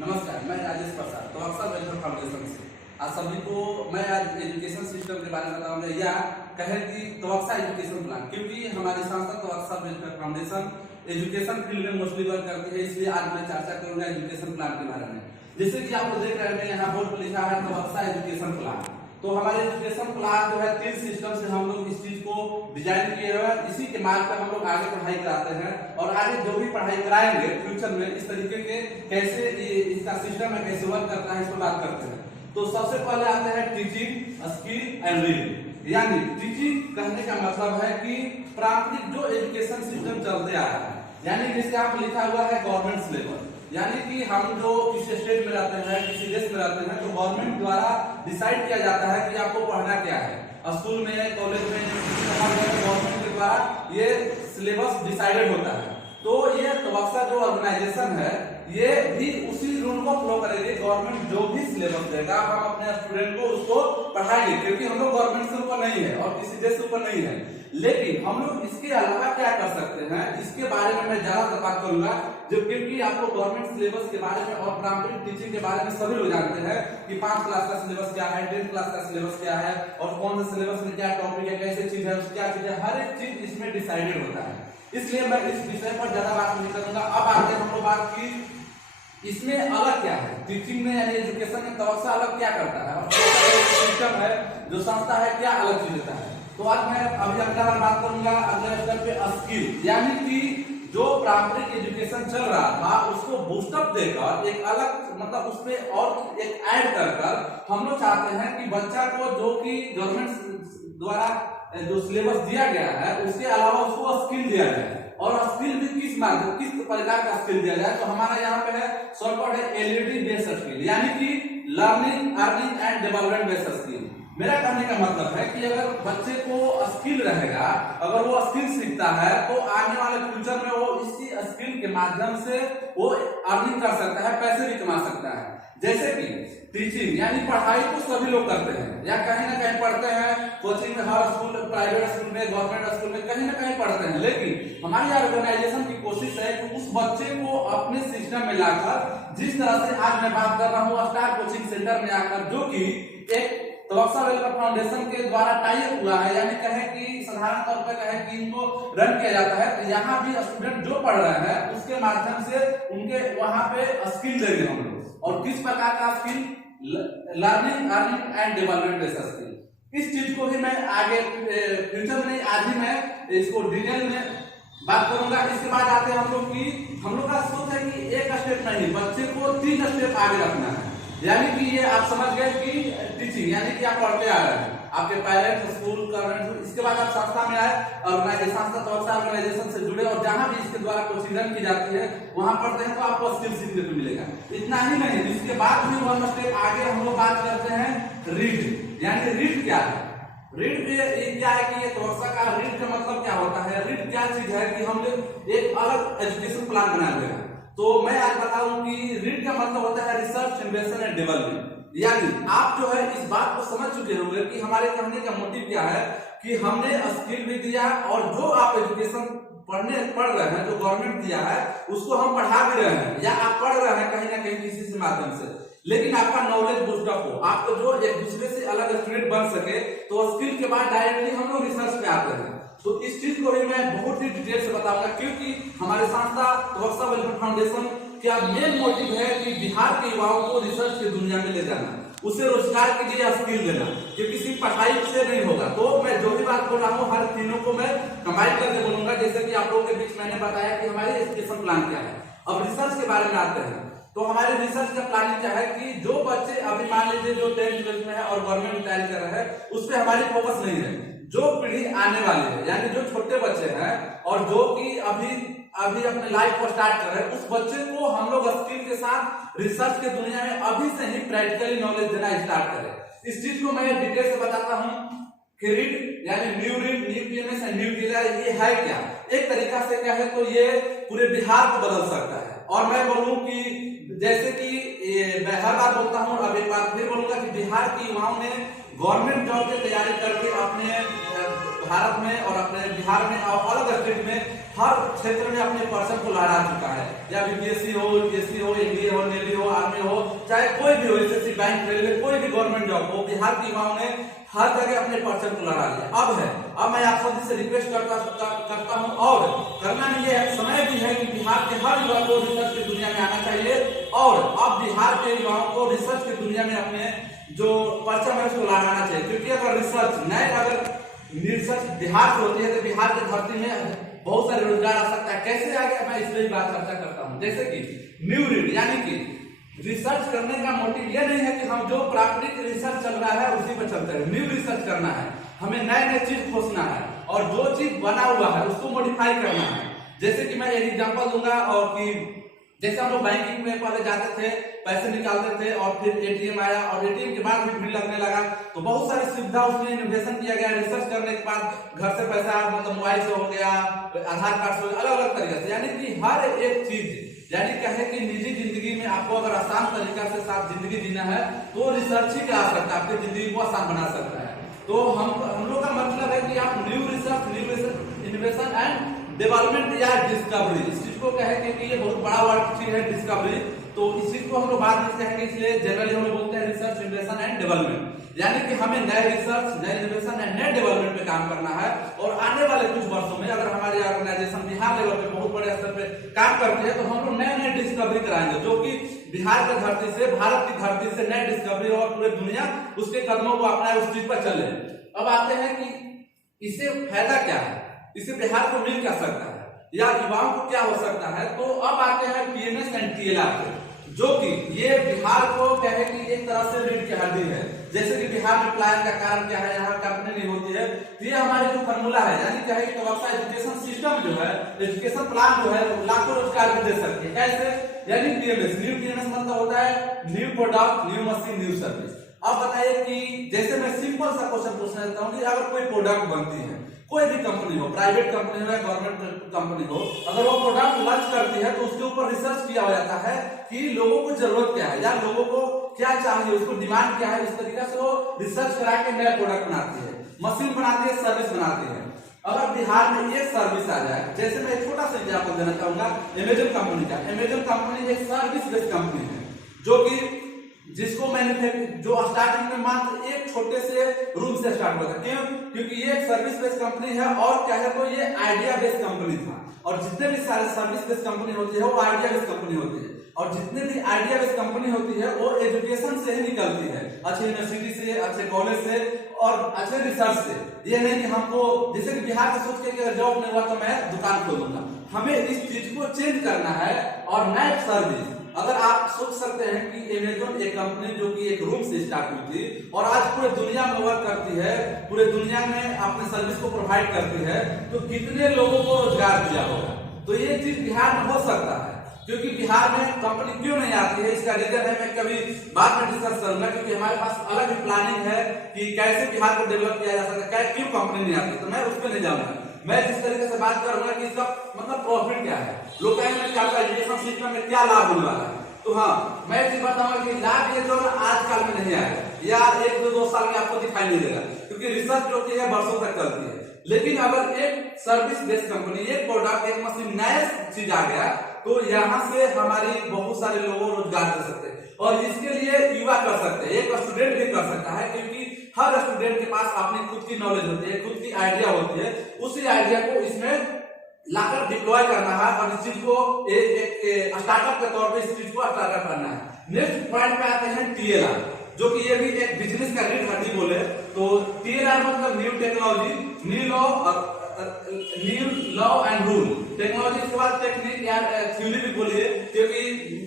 नमस्कार, मैं राजेश प्रसाद तो अक्सर वेलफेयर फाउंडेशन से आज सभी को मैं आज एजुकेशन सिस्टम के बारे में बताऊंगा या कहे कि तवक्सा एजुकेशन प्लान, क्योंकि हमारी संस्था तवक्सा वेलफेयर फाउंडेशन एजुकेशन फील्ड में मोस्टली वर्क करती है। इसलिए आज मैं चर्चा करूंगा एजुकेशन प्लान के बारे में। जैसे कि आप देख रहे हैं यहाँ बोर्ड पर लिखा है तवक्सा एजुकेशन प्लान। तो हमारे एजुकेशन प्लान जो है 3 सिस्टम से हम लोग इस चीज को डिजाइन किए हुए हैं। इसी के मार्ग पर हम लोग आगे पढ़ाई कराते हैं और आगे जो भी पढ़ाई कराएंगे फ्यूचर में इस तरीके के कैसे इसका सिस्टम है, कैसे वर्क करता है, इस पर बात करते हैं। तो सबसे पहले आते हैं टीचिंग स्किल एंड रीडिंग। यानी टीचिंग कहने का मतलब है कि प्राथमिक जो एजुकेशन सिस्टम चलते आ रहा है, यानी जैसे आप लिखा हुआ है गवर्नमेंट सिलेबस, यानी कि हम जो किसी स्टेट में रहते हैं, किसी देश में रहते हैं, तो गवर्नमेंट द्वारा डिसाइड किया जाता है कि आपको पढ़ना क्या है। स्कूल में, कॉलेज में, गवर्नमेंट के द्वारा ये सिलेबस डिसाइडेड होता है। तो ये तवक्सा जो ऑर्गेनाइजेशन है ये भी उसी रूल को फॉलो करेगी। गवर्नमेंट जो भी सिलेबस देगा हम अपने स्टूडेंट को उसको पढ़ाएंगे, क्योंकि हम लोग गवर्नमेंट से ऊपर नहीं है और किसी देश से ऊपर नहीं है। लेकिन हम लोग इसके अलावा क्या कर सकते हैं, इसके बारे में मैं ज्यादा बात करूंगा, जो क्योंकि आपको गवर्नमेंट सिलेबस के बारे में और प्राइमरी टीचिंग के बारे में सभी लोग जानते हैं कि 5 क्लास का सिलेबस क्या है, 10th क्लास का सिलेबस क्या है और कौन सा सिलेबस में क्या टॉपिक है, कैसे चीज है, क्या चीज है, हर एक चीज इसमें डिसाइडेड होता है। इसलिए मैं इस विषय पर ज्यादा बात नहीं करूंगा। अब आगे हम लोग बात की इसमें अलग क्या है, टीचिंग में यानी एजुकेशन में तवक्सा अलग क्या करता है और सिस्टम है जो संस्था है क्या अलग चीज देता है। तो आज मैं अभी अगला बात करूंगा अगले स्तर पे स्किल, यानी कि जो प्राइमरी एजुकेशन चल रहा था उसको बूस्टअप देकर एक अलग मतलब उसपे और एक ऐड कर हम लोग चाहते हैं कि बच्चा को जो कि गवर्नमेंट द्वारा जो सिलेबस दिया गया है उसके अलावा उसको स्किल दिया जाए। और स्किल भी किस माध्यम किस प्रकार का स्किल दिया जाए, तो हमारा यहाँ पे है शॉर्टकट है एलईडी बेस्ड स्किल, यानी कि learning earning and development based skill. मेरा कहने का मतलब है कि अगर बच्चे को स्किल रहेगा, अगर वो स्किल सीखता है तो आने वाले फ्यूचर में वो इसी स्किल के माध्यम से वो अर्निंग कर सकता है, पैसे भी कमा सकता है। जैसे कि टीचिंग यानी पढ़ाई तो सभी लोग करते हैं या कहीं ना कहीं पढ़ते हैं, कोचिंग में, हर स्कूल, प्राइवेट स्कूल में, गवर्नमेंट स्कूल में कहीं ना कहीं पढ़ते हैं। लेकिन हमारी ऑर्गेनाइजेशन की कोशिश है कि उस बच्चे को अपने सिस्टम में लाकर, जिस तरह से आज मैं बात कर रहा हूँ स्टार कोचिंग सेंटर में आकर, जो कि एक तवक्सा वेलफेयर फाउंडेशन के द्वारा टाई अप हुआ है, यानी कहे कि साधारण तौर पर कहे कि इनको रन किया जाता है। तो यहाँ भी स्टूडेंट जो पढ़ रहे हैं उसके माध्यम से उनके वहां पे स्किल देंगे हम लोग। और किस प्रकार का skill, learning earning and development based skill. इस चीज को भी मैं आगे फ्यूचर में आज ही मैं इसको डिटेल में बात करूंगा। इसके बाद आते हैं हम लोग की, हम लोग का सोच है कि एक स्टेप नहीं, बच्चे को 3 स्टेप आगे रखना है। यानी कि ये आप समझ गए कि टीचिंग यानी कि आप पढ़ते आ रहे हैं, आपके पेरेंट्स, स्कूल, गवर्नमेंट, इसके बाद आप संस्था में आए, ऑर्गेनाइजेशन तवक्सा ऑर्गेनाइजेशन से जुड़े और जहां भी इसके द्वारा कोचिंग रन की जाती है वहां पढ़ते हैं तो आपको स्किल सीखने को मिलेगा। इतना ही नहीं, इसके बाद भी 1 स्टेप आगे हम लोग बात करते हैं रीड। यानी रीड क्या है, रीड क्या है कि ये तवक्सा का रीड का मतलब क्या होता है। रीड क्या चीज है कि हम लोग एक अलग एजुकेशन प्लान बना हुए हैं। तो मैं आज बताऊं कि रीड का मतलब होता है रिसर्च, इन्वेस्टमेंट एंड डेवलपमेंट। यानी आप जो है इस बात को समझ चुके होंगे कि हमारे कहने का मोटिव क्या है कि हमने स्किल भी दिया और जो आप एजुकेशन पढ़ रहे हैं, जो गवर्नमेंट दिया है उसको हम पढ़ा भी रहे हैं या आप पढ़ रहे हैं कहीं ना कहीं किसी से माध्यम से, लेकिन आपका नॉलेज बूस्टअप हो, आपको जो एक दूसरे से अलग स्टूडेंट बन सके। तो स्किल के बाद डायरेक्टली हम लोग रिसर्च पे आते हैं। तो इस चीज को भी मैं बहुत ही डिटेल से बताऊंगा, क्योंकि हमारे संस्था तवक्सा वेलफेयर फाउंडेशन का मेन मोटिव है कि बिहार के युवाओं को रिसर्च की दुनिया में ले जाना, उसे रोजगार के लिए स्किल देना, क्योंकि सिर्फ पढ़ाई से नहीं होगा। तो मैं जो भी बात बोल रहा हूँ हर तीनों को मैं कंबाइन करके बोलूंगा। जैसे कि आप लोगों के बीच मैंने बताया कि हमारे एजुकेशन प्लान क्या है। अब रिसर्च के बारे में आते हैं, तो हमारे रिसर्च का प्लानिंग क्या है कि जो बच्चे अभी मान लीजिए जो 10th 12th में है और गवर्नमेंट तैयारी कर रहे हैं, उस पर हमारी फोकस नहीं है। जो पीढ़ी आने वाली है, यानी जो छोटे बच्चे हैं और जो कि अभी अपने लाइफ को स्टार्ट कर रहे हैं, उस बच्चे को हम लोग स्किल के साथ रिसर्च के दुनिया में अभी से ही प्रैक्टिकली नॉलेज देना स्टार्ट करें। इस चीज को मैं डिटेल से बताता हूँ कि रीड यानी new read, new PMS and new dealer ये है क्या। एक तरीका से क्या है तो ये पूरे बिहार को बदल सकता है। और मैं बोलूं कि जैसे कि मैं हर बार बोलता हूं, अब एक बार फिर बोलूंगा कि बिहार के युवाओं ने गवर्नमेंट जॉब की तैयारी करके अपने भारत में और अपने बिहार में और अलग स्टेट में हर क्षेत्र में अपने पर्सन को लहरा चुका है, या बीपीएससी हो, यूपीएससी हो, एनडीए हो, नेवी हो, आर्मी चाहे कोई भी हो, जैसे बैंक, रेलवे, कोई भी गवर्नमेंट जॉब हो, बिहार के युवाओं ने हर जगह अपने परचम को लड़ा लिया। अब मैं आप सभी से रिक्वेस्ट करता हूं, और करना नहीं है, समय भी है कि बिहार के हर युवा को रिसर्च की दुनिया में आना चाहिए, और अब बिहार के युवाओं को रिसर्च की दुनिया में अपने जो परचम है उसको लहराना चाहिए। क्योंकि अगर रिसर्च बिहार से होती है तो बिहार की धरती में बहुत सारे रोजगार आ सकता है। कैसे आ गया, मैं इसलिए बात चर्चा करता हूँ। जैसे कि न्यू रीड, यानी कि रिसर्च करने का मोटिव यह नहीं है कि हम जो प्राकृतिक रिसर्च चल रहा है उसी पर चलते हैं। न्यू रिसर्च करना है, हमें नए नए चीज खोजना है, और जो चीज बना हुआ है उसको मॉडिफाई करना है। जैसे कि मैं एक एग्जांपल दूंगा, और कि जैसे हम लोग बैंकिंग में पहले जाते थे, पैसे निकालते थे, और फिर एटीएम आया, और एटीएम के बाद भी भीड़ लगने लगा, तो बहुत सारी सुविधा उसमें इनोवेशन किया गया। रिसर्च करने के बाद घर से पैसा, मतलब मोबाइल से हो गया, आधार कार्ड से, अलग अलग तरीके से, यानी कि हर एक चीज, यानी कहे कि निजी जिंदगी में आपको अगर आसान तरीका से साथ जिंदगी जीना है तो रिसर्च ही करा सकता है, आपकी जिंदगी को आसान बना सकता है। तो हम लोग का मतलब है कि आप new research, innovation and development या डिस्कवरी, इस चीज को कहे, क्योंकि ये बहुत बड़ा वर्ड चीज है डिस्कवरी, तो इस चीज को हम लोग बाद में कहेंगे, इसलिए जनरली हम लोग बोलते हैं रिसर्च, इनोवेशन एंड डेवलपमेंट। यानी कि हमें नए रिसर्च, नए इनोवेशन एंड नए डेवलपमेंट पे काम करना है, और आने वाले कुछ वर्षों में अगर हमारी ऑर्गेनाइजेशन बिहार लेवल पे बहुत बड़े स्तर पे काम करती है तो हम लोग नए नए डिस्कवरी कराएंगे, जो कि बिहार की धरती से, भारत की धरती से नए डिस्कवरी, और पूरे दुनिया उसके कदमों को अपनाए, उस चीज पर चले। अब आते हैं कि इससे फायदा क्या है, इससे बिहार को मिल क्या सकता है, या युवाओं को क्या हो सकता है। तो अब आते हैं पीएमएस एंड टीएलआर पे, जो कि ये बिहार को कहे कि एक तरह से रीढ़ की हड्डी है। जैसे कि बिहार में पलायन का कारण क्या है, यहाँ कंपनी नहीं होती है, तो ये हमारी जो फॉर्मूला है, यानी कहे कि तवक्सा एजुकेशन सिस्टम जो है, एजुकेशन प्लान जो है, लाखों रोजगार भी दे सकती है। कैसे, यानी पीएमएस, न्यू पीएमएस मतलब होता है new product, new machine, new service. अब बताइए कि जैसे मैं सिंपल सा क्वेश्चन पूछना चाहता हूँ कि अगर कोई प्रोडक्ट बनती है, कोई भी कंपनी हो, प्राइवेट कंपनी हो या गवर्नमेंट कंपनी हो, अगर वो प्रोडक्ट लॉन्च करती है तो उसके ऊपर रिसर्च किया जाता है कि लोगों को जरूरत क्या है, या लोगों को क्या चाहिए, उसको डिमांड क्या है। इस तरीके से वो रिसर्च करा के नया प्रोडक्ट बनाती है, मशीन बनाती है, सर्विस बनाती है। अगर बिहार में एक सर्विस आ जाए, जैसे मैं एक छोटा सा एग्जाम्पल देना चाहूंगा अमेजन कंपनी का। अमेजन कंपनी एक सर्विस बेस्ड कंपनी है, जो कि जिसको मैन्युफैक्चरिंग, जो स्टार्टिंग में मात्र एक छोटे से रूम से स्टार्ट हुआ था। क्यों? क्योंकि ये एक सर्विस बेस्ड कंपनी है, और क्या है तो ये आइडिया बेस्ड कंपनी था। और जितने भी सारे सर्विस बेस्ड कंपनी होती है वो आइडिया बेस्ड कंपनी होती है, और जितने भी आइडिया बेस्ड कंपनी होती है वो एजुकेशन से ही निकलती है, अच्छे यूनिवर्सिटी से, अच्छे कॉलेज से, और अच्छे रिसर्च से। ये नहीं कि हमको, जैसे कि बिहार का सोच के अगर जॉब नहीं हुआ तो मैं दुकान खोलूंगा। हमें इस चीज को चेंज करना है, और नए सर्विस, अगर आप सोच सकते हैं कि अमेज़न एक कंपनी जो कि एक रूम से स्टार्ट हुई थी और आज पूरे दुनिया में वर्क करती है, पूरे दुनिया में अपने सर्विस को प्रोवाइड करती है, तो कितने लोगों को रोजगार दिया होगा। तो ये चीज बिहार में हो सकता है। क्योंकि बिहार में कंपनी क्यों नहीं आती है, इसका रीजन है, मैं कभी बाद में डिस्कस करूंगा, क्योंकि हमारे पास अलग प्लानिंग है कि कैसे बिहार को डेवलप किया जा सकता है, क्यों कंपनी नहीं आती, तो मैं उस पर नहीं जाऊंगा। मैं जिस तरीके से बात करूंगा कि इसका मतलब प्रॉफिट क्या है, लोग कहेंगे क्या एजुकेशन सिस्टम में क्या लाभ होने वाला है। तो हाँ, मैं ये बताऊंगा कि लाभ ये जो आजकल में नहीं आएगा, या एक दो साल में आपको दिखाई नहीं देगा, क्योंकि रिसर्च जो है वर्षों तक चलती है। लेकिन अगर एक सर्विस बेस्ड कंपनी, एक प्रोडक्ट, एक मशीन, नया चीज आ गया, तो यहाँ से हमारी बहुत सारे लोगों को रोजगार दे सकते हैं, और इसके लिए युवा कर सकते हैं, एक स्टूडेंट भी कर सकता है, क्योंकि हर स्टूडेंट के पास अपनी खुद की नॉलेज होती है, खुद की आइडिया होती है। उसी आइडिया को इसमें लाकर डिप्लॉय करना है, और इस चीज को एक स्टार्टअप के तौर पे इस चीज को स्टार्टअप करना है। नेक्स्ट पॉइंट पे आते हैं टीएलआर, जो कि ये भी एक बिजनेस का रीढ़ हड्डी बोले तो टीएलआर मतलब new technology, new law and rule. Technology के बाद टेक्निक या थ्योरी भी बोलिए, क्योंकि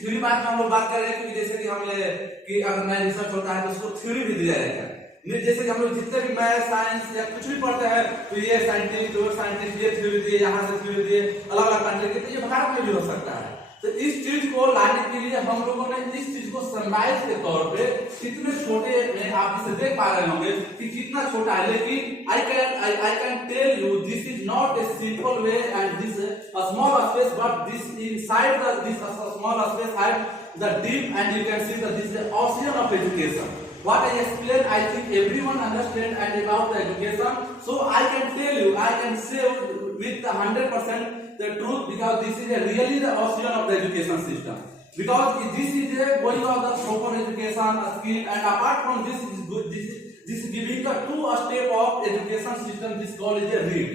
थ्योरी बाद में हम लोग बात करेंगे, क्योंकि जैसे कि हम ये कि अगर नया रिसर्च होता है तो उसको थ्योरी भी दिया जाएगा। जैसे कि हम लोग जितने भी मैथ, साइंस या कुछ भी पढ़ते हैं, तो ये साइंटिस्ट ये थ्योरी दिए, यहाँ से थ्योरी दिए, अलग अलग कंट्री के, तो ये भारत में भी हो सकता है। तो इस चीज को लाने के लिए हम लोगों ने इस चीज को सनराइज के तौर पे कितने छोटे में आप इसे देख पा रहे होंगे कि कितना छोटा है, लेकिन I can tell you this is not a simple way and this a small space, but this inside this small space have the deep and you can see that this is ocean of education. What I explained, I think everyone understand and about the education. So I can tell you, I can say with 100% the truth, because this is really the ocean of the education system. because this is a going of the proper education skill, and apart from this is giving the two step of education system, this called is a read.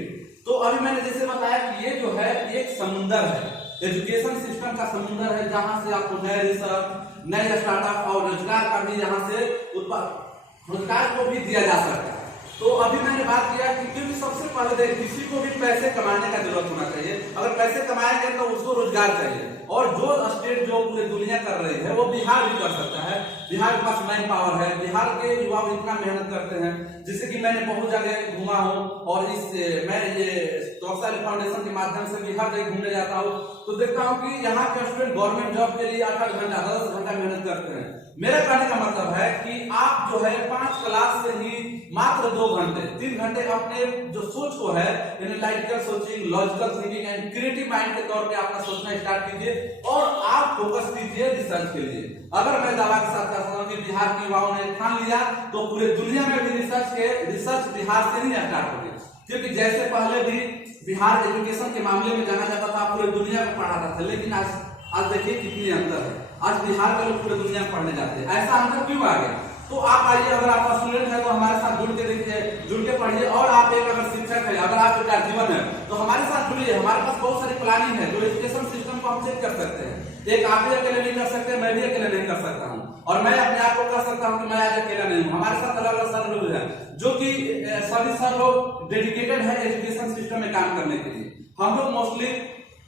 तो अभी मैंने जैसे बताया कि ये जो है एक समुंदर है, एजुकेशन सिस्टम का समुंदर है, जहां से आपको नए रिसर्च, नए स्टार्टअप और रोजगार का भी यहाँ से रोजगार को भी दिया जा सकता है। तो अभी मैंने बात किया कि क्योंकि सबसे पहले किसी को भी पैसे कमाने का जरूरत होना चाहिए, अगर पैसे कमाएंगे तो उसको रोजगार चाहिए, और जो स्टेट जो पूरी दुनिया कर रही है वो बिहार भी कर सकता है। बिहार के पास मैन पावर है, बिहार के युवा इतना मेहनत करते हैं, जिससे कि मैंने बहुत जगह घूमा हूँ, और मैं ये तवक्सा अली फाउंडेशन के माध्यम से भी हर जगह घूमने जाता हूँ, तो देखता हूँ कि यहाँ के स्टूडेंट गवर्नमेंट जॉब के लिए 8-8 घंटा 10 घंटा मेहनत करते हैं। मेरा कहने का मतलब है कि आप जो है 5 क्लास से ही मात्र 2 घंटे 3 घंटे अपने जो सोच को है एनालिटिकल सोचिंग, logical thinking and creative mind के तौर पे अपना सोचना स्टार्ट कीजिए, और आप फोकस कीजिए रिसर्च के लिए। अगर मैं दावा के साथ कहता हूं कि बिहार के युवाओं ने ठान लिया तो पूरे दुनिया में भी रिसर्च बिहार से ही स्टार्ट होगी, क्योंकि जैसे पहले भी बिहार एजुकेशन के मामले में जाना जाता था, पूरे दुनिया को पढ़ाता था, लेकिन आज देखिए कितनी अंतर है। आज बिहार के लोग पूरे दुनिया में पढ़ने जाते हैं। ऐसा अंतर क्यों आ गया? तो आप आइए, अगर आपका स्टूडेंट है तो हमारे साथ जुड़ के देखिए, जुड़ के पढ़िए, और आप एक अगर शिक्षक है, अगर आप एक जीवन है तो हमारे साथ जुड़िए। हमारे पास बहुत सारी प्लानिंग है, जो एजुकेशन सिस्टम को हम चेक कर सकते हैं। एक आप भी अकेले नहीं कर सकते, मैं भी अकेले नहीं कर सकता हूँ, और मैं अपने आप को कर सकता हूँ कि मैं आज अकेला नहीं हूँ। हमारे साथ अलग अलग सर लोग हैं, जो कि सभी सर लोग डेडिकेटेड है एजुकेशन सिस्टम में काम करने के लिए। हम लोग मोस्टली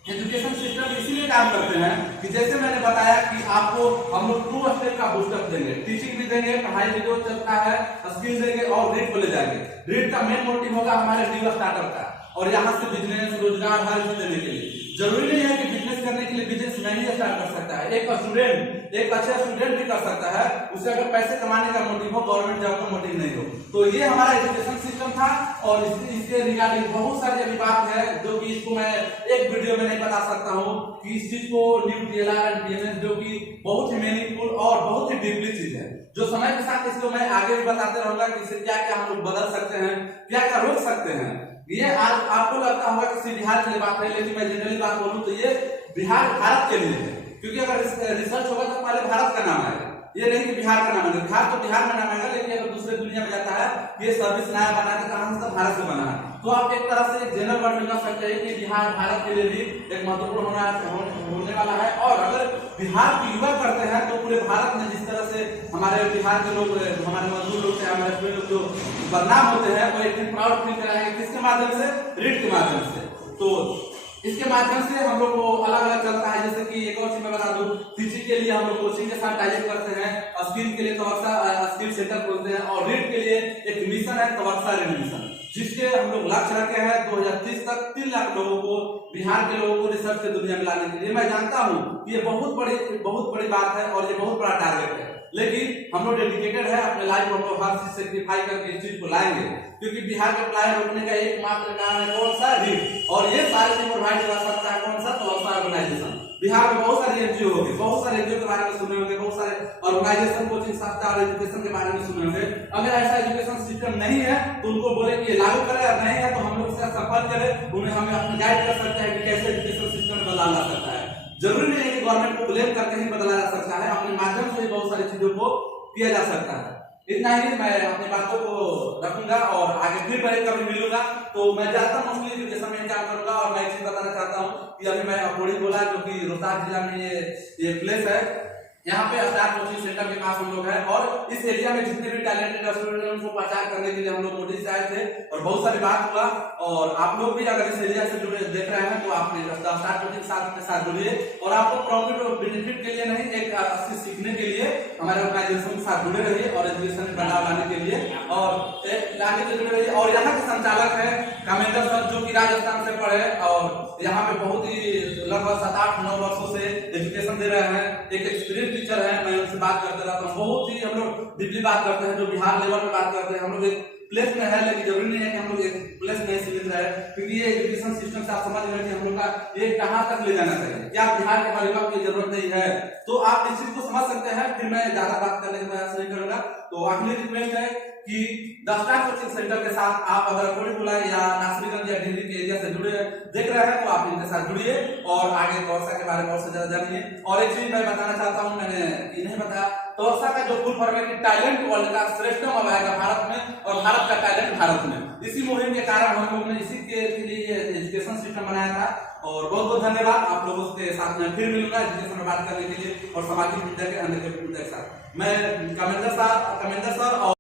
एजुकेशन सिस्टम इसीलिए काम करते हैं कि जैसे मैंने बताया कि आपको हम लोग 2 स्टेप का बूस्टअप देंगे, टीचिंग भी देंगे, पढ़ाई भी जो चलता है स्किल देंगे, और रीड को ले जाएंगे। रीड का मेन मोटिव होगा हमारे न्यू स्टार्टअप का, और यहाँ से बिजनेस, रोजगार हर चीज देने के लिए। जरूरी नहीं है कि बिजनेस करने के लिए बिजनेस मैन ही स्टार्ट कर सकता है, एक स्टूडेंट, एक अच्छा स्टूडेंट भी कर सकता है, उसे अगर पैसे कमाने का मोटिव हो, गवर्नमेंट जॉब का मोटिव नहीं हो। तो ये हमारा एजुकेशन सिस्टम था, और इसके रिगार्डिंग बहुत सारी अभी बात है, जो कि इसको मैं एक वीडियो में नहीं बता सकता हूँ कि इस चीज को न्यू DLR एंड PMS, जो कि बहुत ही मीनिंगफुल और बहुत ही डीपली चीज है, जो समय के साथ इसको मैं आगे भी बताते रहूंगा कि इसे क्या क्या हम लोग बदल सकते हैं, क्या क्या रोक सकते हैं। ये आज आपको लगता होगा कि सिर्फ बिहार के लिए बात है, लेकिन मैं जनरली बात बोलूं तो ये बिहार भारत के लिए है, क्योंकि अगर रिसर्च होगा तो पहले भारत का नाम आएगा, ये नहीं कि बिहार का नाम है। बिहार तो बिहार में नाम आएगा, लेकिन अगर दूसरे दुनिया में जाता है ये सर्विस नया बना के कहां से, भारत से बना है, तो आप एक तरह से एक जनरल वर्ड में कह सकते हैं कि बिहार भारत के लिए भी एक महत्वपूर्ण होने वाला है। और अगर बिहार के युवा करते हैं तो पूरे भारत में जिस तरह से हमारे बिहार के लोग, हमारे मजदूर लोग से, हमारे लोग जो बदनाम होते हैं, वो एक दिन प्राउड फील कराएंगे, किसके माध्यम से? रीड के माध्यम से। तो इसके माध्यम से हम लोग को अलग अलग चलता है, जैसे कि एक और चीज मैं बता दूं, टीचिंग के लिए हम लोग कोचिंग के साथ टाइप करते हैं, स्किल के लिए तवक्सा स्किल सेंटर खोलते हैं, और रीड के लिए एक मिशन है तवक्सा रीड मिशन, जिसके हम लोग लक्ष्य रखे हैं 2030 तक 3 लाख लोगों को, बिहार के लोगों को रिसर्च के दुनिया में लाने के लिए। मैं जानता हूँ कि ये बहुत बड़ी बात है, और ये बहुत बड़ा टारगेट है, लेकिन हम लोग डेडिकेटेड है, अपने लाइफ को हर चीज सेक्रीफाई करके इस चीज को लाएंगे, क्योंकि बिहार के पलायन रोकने का एकमात्र नाम है कौन सा? रीड। और ये सारे चीज प्रोवाइड कर सकता है कौन सा? तवक्सा ऑर्गेनाइजेशन। बिहार में बहुत सारी एनजीओ होगी, बहुत सारे एनजीओ के बारे में सुने होंगे, बहुत सारे ऑर्गेनाइजेशन कोचिंग संस्था और एजुकेशन के बारे में सुने होंगे। अगर ऐसा एजुकेशन सिस्टम नहीं है तो उनको बोले कि ये लागू करें, और नहीं है तो हम लोग इसका संपर्क करें, उन्हें हमें अपनी गाइड कर सकते हैं कि कैसे एजुकेशन सिस्टम में बदलाव ला सकता है। जरूरी नहीं है कि गवर्नमेंट को ब्लेम करके ही बदला जा सकता है, अपने माध्यम से ही बहुत सारी चीजों को किया जा सकता है। इतना ही मैं अपनी बातों को रखूंगा, और आगे फिर मैं कभी मिलूंगा तो मैं ज्यादा मोस्टली एजुकेशन में काम करूंगा। और मैं एक चीज बताना चाहता हूँ कि अभी मैं अपोड़ी बोला, जो कि रोहतास जिला में ये प्लेस है, यहाँ पे स्टार कोचिंग सेंटर के पास हम लोग हैं, और इस एरिया में जितने भी टैलेंटेड स्टूडेंट हैं उनको पहचान करने के लिए हम लोग नोटिस से आए थे, और बहुत सारी बात हुआ। और आप लोग भी अगर इस एरिया से जुड़े देख रहे हैं तो आपने स्टार कोचिंग के साथ जुड़िए, और आपको प्रॉफिट और बेनिफिट के लिए नहीं, एक अच्छी सीखने के लिए हमारे ऑर्गेनाइजेशन के साथ जुड़े रहिए, और एजुकेशन में बदलाव लाने के लिए और लाने के जुड़े रहिए। और यहाँ के संचालक है कामेंद्र सर, जो कि राजस्थान से पढ़े, और यहाँ पे बहुत ही लगभग 7-8-9 वर्षों से एजुकेशन दे रहे हैं, एक एक्सपीरियंस टीचर है। मैं उनसे बात करते रहता हूँ, बहुत ही हम लोग डीपली बात करते हैं, जो बिहार लेवल पे बात करते हैं। हम लोग एक प्लेस में है, लेकिन जरूरी नहीं है कि हम लोग एक प्लेस में सीमित रहे, क्योंकि ये एजुकेशन सिस्टम से आप समझ रहे हैं कि हम लोग का ये कहाँ तक ले जाना चाहिए। क्या बिहार के परिवार की जरूरत नहीं है? तो आप इस चीज को समझ सकते हैं। फिर मैं ज्यादा बात करने का प्रयास नहीं करूंगा। तो आखिरी रिक्वेस्ट है कि 10 कोचिंग सेंटर के साथ आप अगर कोडीगुला या नासरीगंज या डिहरी के एरिया से जुड़े देख रहे हैं तो आप इनके साथ जुड़िए और आगे तोरसा के बारे में और से ज्यादा जानिए। और एक चीज मैं बताना चाहता हूं, मैंने ये नहीं बताया, तोरसा का जो फुल फॉर्म है कि टैलेंट वर्ल्ड का श्रेष्ठतम अब आएगा भारत में और भारत का टैलेंट भारत में। इसी मुहिम के कारण हम लोग ने इसी के लिए एजुकेशन सिस्टम बनाया था। और बहुत बहुत धन्यवाद, आप लोगों के साथ में फिर मिलूंगा एजुकेशन में बात करने के लिए और सामाजिक मुद्दे के अन्य मुद्दे के साथ। मैं कमेंदर सर और